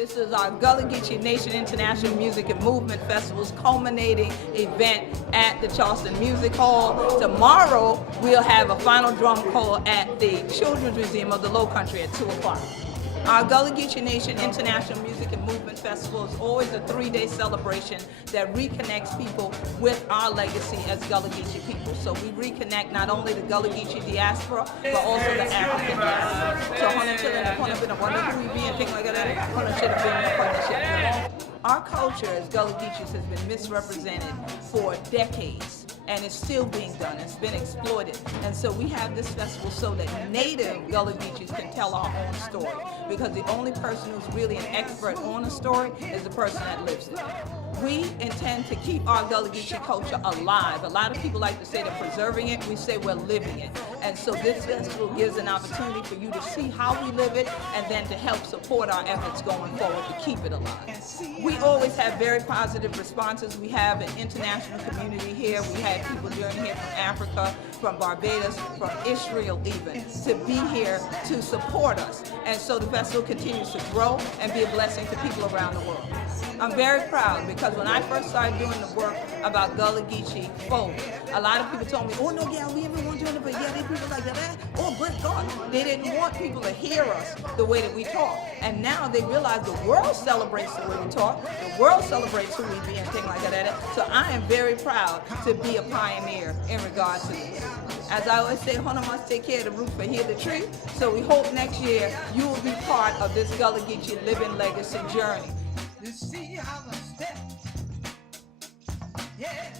This is our Gullah Geechee Nation International Music and Movement Festival's culminating event at the Charleston Music Hall. Tomorrow, we'll have a final drum call at the Children's Museum of the Low Country at 2 o'clock. Our Gullah Geechee Nation International Music and Movement Festival is always a 3-day celebration that reconnects people with our legacy as Gullah Geechee people. So we reconnect not only the Gullah Geechee diaspora, but also the African diaspora. So our culture as Gullah Geechees has been misrepresented for decades, and it's still being done. It's been exploited. And so we have this festival so that native Gullah Geechees can tell our own story, because the only person who's really an expert on a story is the person that lives it. We intend to keep our Gullah Geechee culture alive. A lot of people like to say they're preserving it. We say we're living it. And so this festival gives an opportunity for you to see how we live it and then to help support our efforts going forward to keep it alive. We always have very positive responses. We have an international community here. We had people joining here from Africa, from Barbados, from Israel even, to be here to support us. And so the festival continues to grow and be a blessing to people around the world. I'm very proud because when I first started doing the work about Gullah Geechee folk, a lot of people told me, oh no, yeah, we haven't want to do it, but yeah, they people like that. Oh, good God. They didn't want people to hear us the way that we talk. And now they realize the world celebrates the way we talk. The world celebrates who we be and things like that. So I am very proud to be a pioneer in regards to this. As I always say, Hunter must take care of the roof and hear the tree. So we hope next year you will be part of this Gullah Geechee living legacy journey. You see how the steps, yeah.